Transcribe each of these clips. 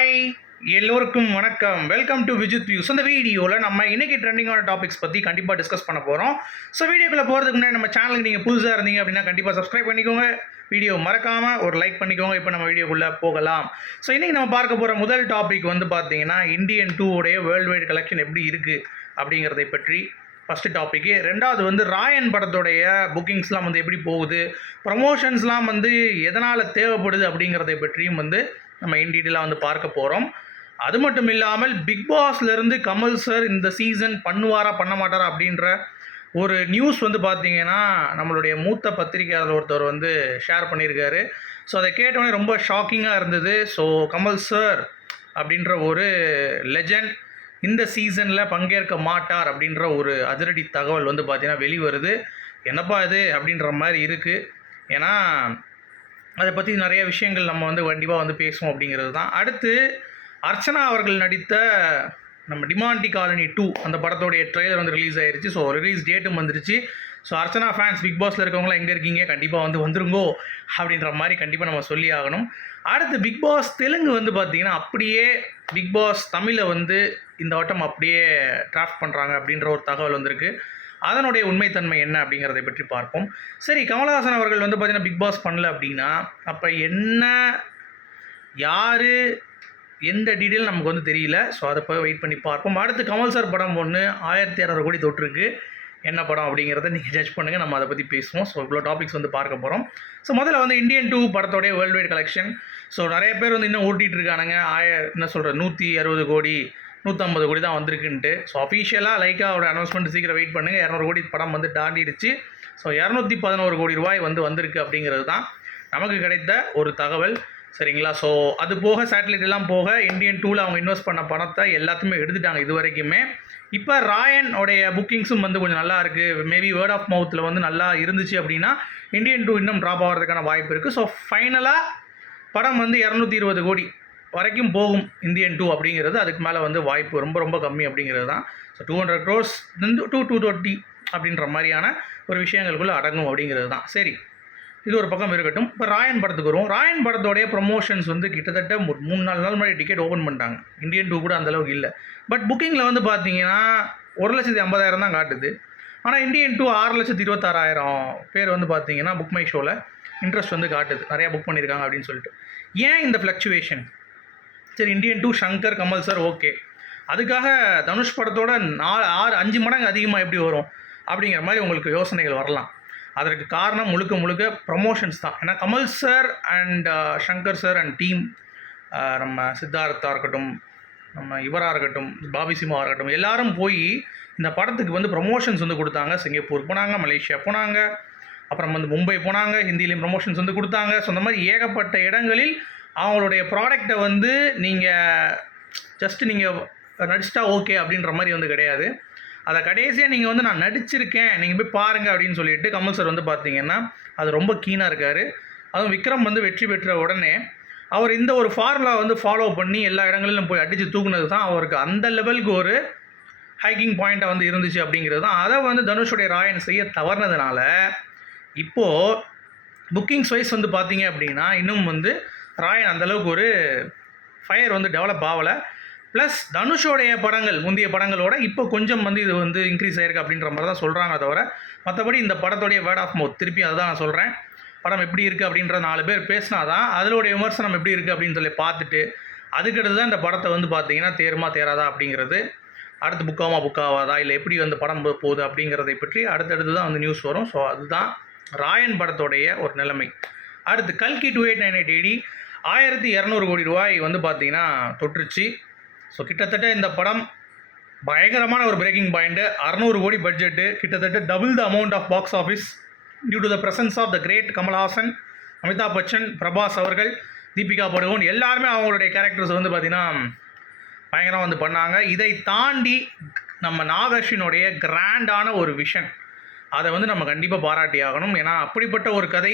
Hi எல்லோருக்கும் வணக்கம். Welcome to Vijith views அந்த வீடியோவில் நம்ம இன்றைக்கி ட்ரெண்டிங்கான டாபிக்ஸ் பற்றி கண்டிப்பாக டிஸ்கஸ் பண்ண போகிறோம் ஸோ வீடியோக்குள்ளே போகிறதுக்கு முன்னாடி நம்ம சேனலுக்கு நீங்கள் புதுசாக இருந்தீங்க அப்படின்னா கண்டிப்பாக சப்ஸ்கிரைப் பண்ணிக்கோங்க. வீடியோ மறக்காமல் ஒரு லைக் பண்ணிக்கோங்க. இப்போ நம்ம வீடியோக்குள்ளே போகலாம். ஸோ இன்றைக்கி நம்ம பார்க்க போகிற முதல் டாபிக் வந்து பார்த்தீங்கன்னா இந்தியன் டூ உடைய வேர்ல்டு வைடு கலெக்ஷன் எப்படி இருக்குது அப்படிங்கிறதை பற்றி. ஃபஸ்ட்டு டாப்பிக்கு ரெண்டாவது வந்து ராயன் படத்துடைய புக்கிங்ஸ்லாம் வந்து எப்படி போகுது? ப்ரமோஷன்ஸ்லாம் வந்து எதனால் தேவைப்படுது அப்படிங்கிறதை பற்றியும் வந்து நம்ம இன் டீட்டெயிலாக வந்து பார்க்க போகிறோம் அது மட்டும் இல்லாமல் பிக் பாஸ்லேருந்து கமல் சார் இந்த சீசன் பண்ணுவாரா பண்ண மாட்டாரா அப்படின்ற ஒரு நியூஸ் வந்து பார்த்தீங்கன்னா நம்மளுடைய மூத்த பத்திரிகையாளர் ஒருத்தர் வந்து ஷேர் பண்ணியிருக்காரு. ஸோ அதை கேட்டோடனே ரொம்ப ஷாக்கிங்காக இருந்தது. ஸோ கமல் சார் அப்படின்ற ஒரு லெஜண்ட் இந்த சீசனில் பங்கேற்க மாட்டார் அப்படின்ற ஒரு அதிரடி தகவல் வந்து பார்த்தீங்கன்னா வெளிவருது. என்னப்பா இது அப்படின்ற மாதிரி இருக்குது ஏன்னா அதை பற்றி நிறைய விஷயங்கள் நம்ம வந்து கண்டிப்பாக வந்து பேசுவோம் அப்படிங்கிறது தான். அடுத்து அர்ச்சனா அவர்கள் நடித்த நம்ம டிமாண்டி காலனி டூ அந்த படத்தோடைய ட்ரெய்லர் வந்து ரிலீஸ் ஆயிருச்சு. ஸோ ரிலீஸ் டேட்டும் வந்துருச்சு. ஸோ அர்ச்சனா ஃபேன்ஸ் பிக் பாஸில் இருக்கவங்களாம் எங்கே இருக்கீங்க? கண்டிப்பாக வந்து வந்துருங்கோ அப்படின்ற மாதிரி கண்டிப்பாக நம்ம சொல்லி ஆகணும். அடுத்து பிக் பாஸ் தெலுங்கு வந்து பார்த்தீங்கன்னா அப்படியே பிக் பாஸ் தமிழை வந்து இந்த வட்டம் அப்படியே டிராஃப்ட் பண்ணுறாங்க அப்படின்ற ஒரு தகவல் வந்திருக்கு. அதனுடைய உண்மைத்தன்மை என்ன அப்படிங்கிறதை பற்றி பார்ப்போம். சரி கமலஹாசன் அவர்கள் வந்து பார்த்தீங்கன்னா பிக் பாஸ் பண்ணல அப்படின்னா அப்போ என்ன யார் எந்த டீட்டெயில் நமக்கு வந்து தெரியல. ஸோ அதை போய் வெயிட் பண்ணி பார்ப்போம். அடுத்து கமல் சார் படம் ஒன்று ஆயிரத்தி இரநூறு கோடி தொட்டிருக்கு. என்ன படம் அப்படிங்கிறத நீங்கள் ஜட்ஜ் பண்ணுங்கள் நம்ம அதை பற்றி பேசுவோம். ஸோ இவ்வளோ டாபிக்ஸ் வந்து பார்க்க போகிறோம் ஸோ முதல்ல வந்து இந்தியன் டூ படத்தோடைய வேர்ல்டு வைட் கலெக்ஷன் ஸோ நிறைய பேர் வந்து இன்னும் ஓட்டிகிட்டு இருக்கானுங்க. ஆய என்ன சொல்கிற நூற்றி அறுபது கோடி நூற்றம்பது கோடி தான் வந்திருக்குன்ட்டு. ஸோ அஃபீஷியலாக லைக்காவோட அனௌன்ஸ்மெண்ட் சீக்கிரம் வெயிட் பண்ணுங்கள் இரநூறு கோடி படம் வந்து தாண்டிடுச்சு. ஸோ இரநூத்தி பதினோரு கோடி ரூபாய் வந்து வந்திருக்கு அப்படிங்கிறது தான் நமக்கு கிடைத்த ஒரு தகவல். சரிங்களா? ஸோ அது போக சேட்டலைட் எல்லாம் போக இந்தியன் டூவில் அவங்க இன்வெஸ்ட் பண்ண பணத்தை எல்லாத்தையுமே எடுத்துட்டாங்க இது வரைக்குமே. இப்போ ராயன் உடைய புக்கிங்ஸும் வந்து கொஞ்சம் நல்லா இருக்குது மேபி வேர்ட் ஆஃப் மவுத்தில் வந்து நல்லா இருந்துச்சு அப்படின்னா இந்தியன் டூ இன்னும் ட்ராப் ஆகிறதுக்கான வாய்ப்பு இருக்குது ஸோ ஃபைனலாக படம் வந்து இரநூத்தி இருபது கோடி. வரைக்கும் போகும் இந்தியன் டூ அப்படிங்கிறது அதுக்கு மேலே வந்து வாய்ப்பு ரொம்ப ரொம்ப கம்மி அப்படிங்கிறது தான். So two hundred crores two two twenty அப்படின்ற மாதிரியான ஒரு விஷயங்களுக்குள்ளே அடங்கும் அப்படிங்கிறது தான். சரி. இது ஒரு பக்கம் இருக்கட்டும். இப்போ ராயன் படத்துக்கு வருவோம். ராயன் படத்தோடைய ப்ரொமோஷன்ஸ் வந்து கிட்டத்தட்ட ஒரு மூணு நாலு நாள் முன்னாடி டிக்கெட் ஓப்பன் பண்ணிட்டாங்க. இந்தியன் டூ கூட அந்தளவுக்கு இல்லை. பட் புக்கிங்கில் வந்து பார்த்தீங்கன்னா ஒரு லட்சத்தி ஐம்பதாயிரம் தான் காட்டுது. ஆனால் இந்தியன் டூ ஆறு லட்சத்தி இருபத்தாறாயிரம் பேர் வந்து பார்த்தீங்கன்னா புக் மை ஷோவில் இன்ட்ரெஸ்ட் வந்து காட்டுது. நிறையா புக் பண்ணியிருக்காங்க அப்படின்னு சொல்லிட்டு. ஏன் இந்த ஃப்ளக்சுவேஷன் சரி Indian two Shankar Kamal sir okay அதுக்காக தனுஷ் படத்தோட நாலு ஆறு அஞ்சு மடங்கு அதிகமாக எப்படி வரும் அப்படிங்கிற மாதிரி உங்களுக்கு யோசனைகள் வரலாம். அதற்கு காரணம் முழுக்க முழுக்க ப்ரமோஷன்ஸ் தான். ஏன்னா Kamal sir and Shankar sir and team நம்ம சித்தார்த்தா இருக்கட்டும் நம்ம இவராக இருக்கட்டும் பாபி சிம்மாவாக இருக்கட்டும் எல்லாரும் போய் இந்த படத்துக்கு வந்து ப்ரமோஷன்ஸ் வந்து கொடுத்தாங்க. சிங்கப்பூர் போனாங்க மலேசியா போனாங்க அப்புறம் வந்து மும்பை போனாங்க ஹிந்திலையும் ப்ரமோஷன்ஸ் வந்து கொடுத்தாங்க. ஸோ அந்த மாதிரி ஏகப்பட்ட இடங்களில் அவங்களுடைய ப்ராடக்டை வந்து நீங்கள் ஜஸ்ட் நீங்கள் நடிச்சிட்டா ஓகே அப்படின்ற மாதிரி வந்து கிடையாது. அதை கடைசியாக நீங்கள் வந்து நான் நடிச்சிருக்கேன் நீங்கள் போய் பாருங்கள் அப்படின்னு சொல்லிட்டு கமல் சார் வந்து பார்த்தீங்கன்னா அது ரொம்ப கீனாக இருக்கார். அதுவும் விக்ரம் வந்து வெற்றி பெற்ற உடனே அவர் இந்த ஒரு ஃபார்முலா வந்து ஃபாலோ பண்ணி எல்லா இடங்களிலும் போய் அடித்து தூக்குனது தான் அவருக்கு அந்த லெவலுக்கு ஒரு ஹைக்கிங் பாயிண்ட்டை வந்து இருந்துச்சு அப்படிங்கிறது தான். அதை வந்து தனுஷுடைய ராயன் செய்ய தவறுனதுனால இப்போது புக்கிங்ஸ் வைஸ் வந்து பார்த்தீங்க அப்படின்னா இன்னும் வந்து ராயன் அந்தளவுக்கு ஒரு ஃபயர் வந்து டெவலப் ஆகலை. ப்ளஸ் தனுஷோடைய படங்கள் முந்தைய படங்களோட இப்போ கொஞ்சம் வந்து இது வந்து இன்க்ரீஸ் ஆயிருக்கு அப்படின்ற மாதிரி தான் சொல்கிறாங்க தவிர மற்றபடி இந்த படத்தோடைய வேர்ட் ஆஃப் மவுத் திருப்பி அதுதான் நான் சொல்கிறேன் படம் எப்படி இருக்குது அப்படின்ற நாலு பேர் பேசினா தான் அதனுடைய விமர்சனம் எப்படி இருக்குது அப்படின்னு சொல்லி பார்த்துட்டு அதுக்கடுத்து தான் இந்த படத்தை வந்து பார்த்தீங்கன்னா தேருமா தேராதா அப்படிங்கிறது. அடுத்து புக்காமா புக்காவாதா இல்லை எப்படி வந்து படம் போ- போகுது அப்படிங்கிறதை பற்றி அடுத்தடுத்து தான் வந்து நியூஸ் வரும். ஸோ அதுதான் ராயன் படத்தோடைய ஒரு நிலைமை. அடுத்து கல்கி two eight nine eight AD ஆயிரத்தி இரநூறு கோடி ரூபாய் வந்து பார்த்தீங்கன்னா தொற்றுச்சு. ஸோ கிட்டத்தட்ட இந்த படம் பயங்கரமான ஒரு பிரேக்கிங் பாயிண்ட்டு அறநூறு கோடி பட்ஜெட்டு கிட்டத்தட்ட double the amount of box office due to the presence of the great Kamal Haasan Amitabh Bachchan Prabhas அவர்கள் தீபிகா படுகோன் எல்லாருமே அவங்களுடைய கேரக்டர்ஸ் வந்து பார்த்திங்கன்னா பயங்கரமாக வந்து பண்ணாங்க. இதை தாண்டி நம்ம நாகர்ஷினுடைய கிராண்டான ஒரு விஷன் அதை வந்து நம்ம கண்டிப்பாக பாராட்டி ஆகணும் ஏன்னா அப்படிப்பட்ட ஒரு கதை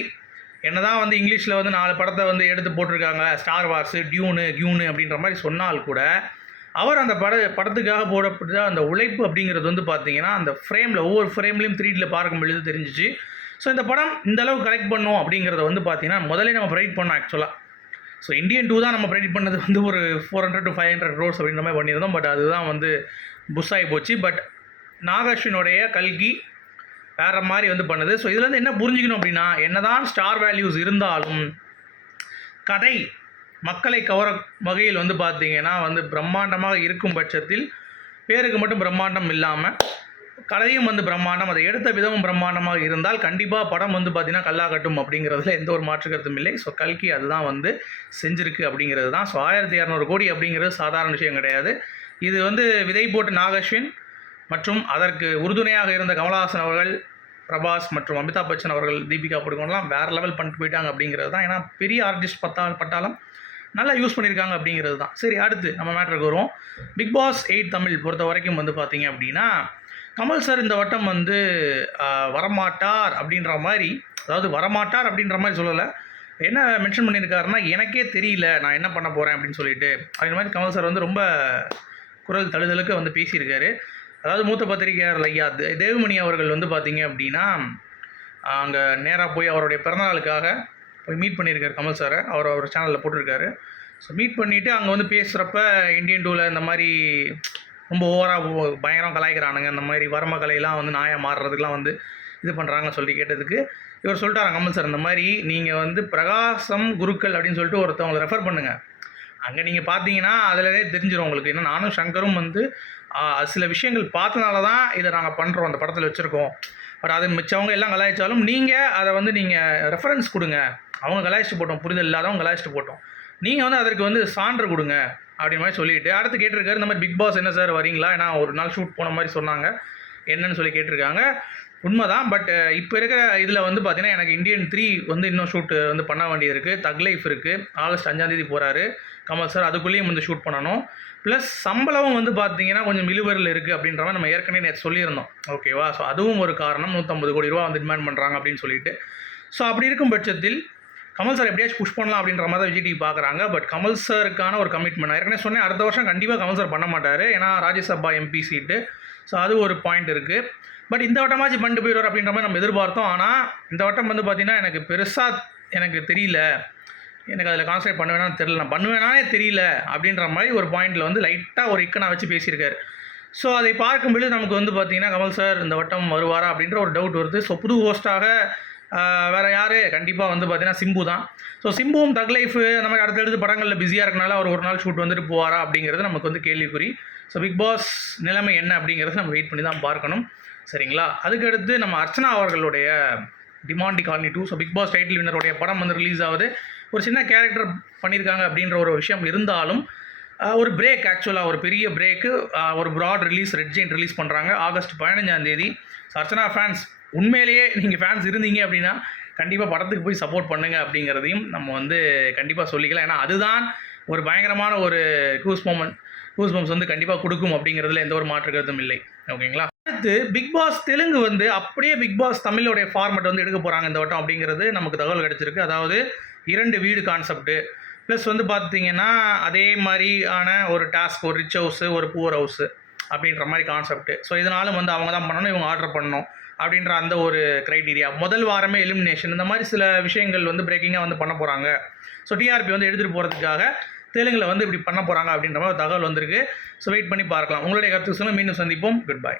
என்னதான் வந்து இங்கிலீஷில் வந்து நாலு படத்தை வந்து எடுத்து போட்டிருக்காங்க. ஸ்டார் வார்ஸு டியூனு கியூனு அப்படின்ற மாதிரி சொன்னால் கூட அவர் அந்த பட படத்துக்காக போடப்பட்ட அந்த உழைப்பு அப்படிங்கிறது வந்து பார்த்தீங்கன்னா அந்த ஃப்ரேமில் ஒவ்வொரு ஃப்ரேம்லையும் த்ரீடில் பார்க்கும் பொழுது தெரிஞ்சிச்சு. ஸோ இந்த படம் இந்த அளவு கலெக்ட் பண்ணும் அப்படிங்கிறத வந்து பார்த்தீங்கன்னா முதலே நம்ம ப்ரைட் பண்ணோம் ஆக்சுவலாக ஸோ இந்தியன் டூ தான் நம்ம ப்ரெடிட் பண்ணது வந்து ஒரு four hundred to five hundred crores அப்படின்ற மாதிரி பண்ணியிருந்தோம். பட் அதுதான் வந்து புஷ் ஆகி போச்சு. பட் நாகாஸ்வினுடைய கல்கி வேறு மாதிரி வந்து பண்ணுது. ஸோ இதுலேருந்து என்ன புரிஞ்சுக்கணும் அப்படின்னா என்னதான் ஸ்டார் வேல்யூஸ் இருந்தாலும் கதை மக்களை கவர வகையில் வந்து பார்த்தீங்கன்னா வந்து பிரம்மாண்டமாக இருக்கும் பட்சத்தில் பேருக்கு மட்டும் பிரம்மாண்டம் இல்லாமல் கதையும் வந்து பிரம்மாண்டம் அதை எடுத்த விதமும் பிரம்மாண்டமாக இருந்தால் கண்டிப்பாக படம் வந்து பார்த்திங்கன்னா கல்லா கட்டும் அப்படிங்கிறதுல எந்த ஒரு மாற்று கருத்தும் இல்லை. ஸோ கல்கி அதுதான் வந்து செஞ்சிருக்கு அப்படிங்கிறது தான். ஸோ ஆயிரத்தி இரநூறு கோடி அப்படிங்கிறது சாதாரண விஷயம் கிடையாது. இது வந்து விதை போட்டு நாகஸ்வின் மற்றும் அதற்கு உறுதுணையாக இருந்த கமலஹாசன் அவர்கள் பிரபாஸ் மற்றும் அமிதாப் பச்சன் அவர்கள் தீபிகா படுகோன்லாம் வேறு லெவல் பண்ணிட்டு போயிட்டாங்க அப்படிங்கிறது தான். ஏன்னா பெரிய ஆர்டிஸ்ட் பத்தால் பட்டாலும் நல்லா யூஸ் பண்ணியிருக்காங்க அப்படிங்கிறது தான். சரி அடுத்து நம்ம மேட்ருக்கு வருவோம். பிக் பாஸ் எயிட் தமிழ் பொறுத்த வரைக்கும் வந்து பார்த்தீங்க அப்படின்னா கமல் சார் இந்த வட்டம் வந்து வரமாட்டார் அப்படின்ற மாதிரி அதாவது வரமாட்டார் அப்படின்ற மாதிரி சொல்லலை. என்ன மென்ஷன் பண்ணியிருக்காருன்னா எனக்கே தெரியல நான் என்ன பண்ண போகிறேன் அப்படின்னு சொல்லிட்டு. அப்படின்ற மாதிரி கமல் சார் வந்து ரொம்ப குரல் தழுதலுக்கு வந்து பேசியிருக்காரு. அதாவது மூத்த பத்திரிகையாளர் ஐயா தேவமணி அவர்கள் வந்து பார்த்தீங்க அப்படின்னா அங்கே நேராக போய் அவருடைய பிறந்தநாளுக்காக போய் மீட் பண்ணியிருக்காரு கமல் சாரை அவர் அவர் சேனலில் போட்டிருக்காரு. ஸோ மீட் பண்ணிவிட்டு அங்கே வந்து பேசுகிறப்ப இந்தியன் டூவில் இந்த மாதிரி ரொம்ப ஓவராக பயங்கரம் கலாய்க்கிறானுங்க. இந்த மாதிரி வர்ம கலையெல்லாம் வந்து நாயாக மாறுறதுக்கெலாம் வந்து இது பண்ணுறாங்கன்னு சொல்லி கேட்டதுக்கு இவர் சொல்லிட்டாராம் கமல் சார் இந்த மாதிரி நீங்கள் வந்து பிரகாசம் குருக்கள் அப்படின்னு சொல்லிட்டு ஒருத்தவங்களை ரெஃபர் பண்ணுங்கள் அங்கே நீங்கள் பார்த்தீங்கன்னா அதிலே தெரிஞ்சிடும் உங்களுக்கு. ஏன்னா நானும் சங்கரும் வந்து சில விஷயங்கள் பார்த்தனால தான் இதை நாங்கள் பண்ணுறோம் அந்த படத்தில் வச்சுருக்கோம். பட் அது மிச்சவங்க எல்லாம் கலாய்ச்சாலும் நீங்கள் அதை வந்து நீங்கள் ரெஃபரன்ஸ் கொடுங்க. அவங்க கலாய்ச்சிட்டு போட்டோம் புரிதல் இல்லாதவங்க கலாய்ச்சிட்டு போட்டோம். நீங்கள் வந்து அதற்கு வந்து சான்று கொடுங்க அப்படி மாதிரி சொல்லிட்டு அடுத்து கேட்டிருக்காரு இந்த மாதிரி பிக் பாஸ் என்ன சார் வரீங்களா? ஏன்னா ஒரு நாள் ஷூட் போன மாதிரி சொன்னாங்க. என்னன்னு சொல்லி கேட்டிருக்காங்க. உண்மைதான் பட் இப்போ இருக்கிற இதில் வந்து பார்த்தீங்கன்னா எனக்கு இந்தியன் த்ரீ வந்து இன்னும் ஷூட் வந்து பண்ண வேண்டியது இருக்குது தக் லைஃப் இருக்குது ஆகஸ்ட் அஞ்சாந்தேதி போகிறாரு கமல் சார் அதுக்குள்ளேயும் வந்து ஷூட் பண்ணணும். ப்ளஸ் சம்பளமும் வந்து பார்த்தீங்கன்னா கொஞ்சம் இழுவரில் இருக்குது அப்படின்ற மாதிரி நம்ம ஏற்கனவே நேற்று சொல்லியிருந்தோம். ஓகேவா ஸோ அதுவும் ஒரு காரணம். நூற்றம்பது கோடி ரூபா வந்து டிமாண்ட் பண்ணுறாங்க அப்படின்னு சொல்லிட்டு. ஸோ அப்படி இருக்கும் பட்சத்தில் கமல் சார் எப்படியாச்சும் புஷ் பண்ணலாம் அப்படின்ற மாதிரி தான் விஜய் டிவி பார்க்குறாங்க பட் கமல் சாருக்கான ஒரு கமிட்மெண்ட் நான் ஏற்கனவே சொன்னேன் அடுத்த வருஷம் கண்டிப்பாக கமல் சார் பண்ண மாட்டார். ஏன்னா ராஜ்யசபா எம்பி சீட்டு ஸோ அது ஒரு பாயிண்ட் இருக்குது பட் இந்த வட்டமாச்சு பண்ணிட்டு போயிடுவார் அப்படின்ற மாதிரி நம்ம எதிர்பார்த்தோம். ஆனால் இந்த வட்டம் வந்து பார்த்திங்கன்னா எனக்கு பெருசாக எனக்கு தெரியல. எனக்கு அதில் கான்சன்ட்ரேட் பண்ணுவேனான்னு தெரியல. நான் பண்ணுவேனானே தெரியல அப்படின்ற மாதிரி ஒரு பாயிண்டில் வந்து லைட்டாக ஒரு இக்கனை வச்சு பேசியிருக்காரு. ஸோ அதை பார்க்கும்பொழுது நமக்கு வந்து பார்த்திங்கன்னா கமல் சார் இந்த வட்டம் வருவாரா அப்படின்ற ஒரு டவுட் வருது. ஸோ புது ஹோஸ்ட்டாக வேறு யார்? கண்டிப்பாக வந்து பார்த்தீங்கன்னா சிம்பு தான். ஸோ சிம்புவும் தக் லைஃப் அந்த மாதிரி அடுத்தடுத்து படங்களில் பிஸியாக இருக்கனால அவர் ஒரு நாள் ஷூட் வந்துட்டு போவாரா அப்படிங்கிறது நமக்கு வந்து கேள்விக்குறி. ஸோ பிக் பாஸ் நிலைமை என்ன அப்படிங்கிறத நம்ம வெயிட் பண்ணி தான் பார்க்கணும். சரிங்களா? அதுக்கடுத்து நம்ம அர்ச்சனா அவர்களுடைய Demonte colony two so Bigg Boss title வின்னருடைய படம் வந்து ரிலீஸ் ஆகுது. ஒரு சின்ன கேரக்டர் பண்ணியிருக்காங்க அப்படின்ற ஒரு விஷயம் இருந்தாலும் ஒரு பிரேக் ஆக்சுவலாக ஒரு பெரிய பிரேக்கு ஒரு broad release Red Giant release பண்ணுறாங்க ஆகஸ்ட் பதினஞ்சாம் தேதி. அர்ச்சனா ஃபேன்ஸ் உண்மையிலேயே நீங்கள் ஃபேன்ஸ் இருந்தீங்க அப்படின்னா கண்டிப்பாக படத்துக்கு போய் சப்போர்ட் பண்ணுங்க அப்படிங்கிறதையும் நம்ம வந்து கண்டிப்பாக சொல்லிக்கலாம். ஏன்னா அதுதான் ஒரு பயங்கரமான ஒரு கூஸ் மூமெண்ட் கூஸ் பம்ப்ஸ் வந்து கண்டிப்பாக கொடுக்கும் அப்படிங்கிறதுல எந்த ஒரு மாற்று கருத்தும் இல்லை. ஓகேங்களா அடுத்து பிக் பாஸ் தெலுங்கு வந்து அப்படியே பிக் பாஸ் தமிழோடைய ஃபார்மேட் வந்து எடுக்க போகிறாங்க இந்த வட்டம் அப்படிங்கிறது நமக்கு தகவல் கிடச்சிருக்கு. அதாவது இரண்டு வீடு கான்செப்ட்டு ப்ளஸ் வந்து பார்த்தீங்கன்னா அதே மாதிரியான ஒரு டாஸ்க் ஒரு ரிச் ஹவுஸு ஒரு புவர் ஹவுஸு அப்படின்ற மாதிரி கான்செப்ட்டு ஸோ இதனாலும் வந்து அவங்க தான் பண்ணணும் இவங்க ஆர்டர் பண்ணணும் அப்படின்ற அந்த ஒரு க்ரைட்டீரியா முதல் வாரமே எலிமினேஷன் இந்த மாதிரி சில விஷயங்கள் வந்து பிரேக்கிங்காக வந்து பண்ண போகிறாங்க ஸோ டிஆர்பி வந்து எடுத்துகிட்டு போகிறதுக்காக தெலுங்கில் வந்து இப்படி பண்ண போகிறாங்க அப்படின்ற மாதிரி ஒரு தகவல் வந்திருக்கு. ஸோ வெயிட் பண்ணி பார்க்கலாம். உங்களுடைய கருத்து சொல்லுங்கள் மீண்டும் சந்திப்போம். Good bye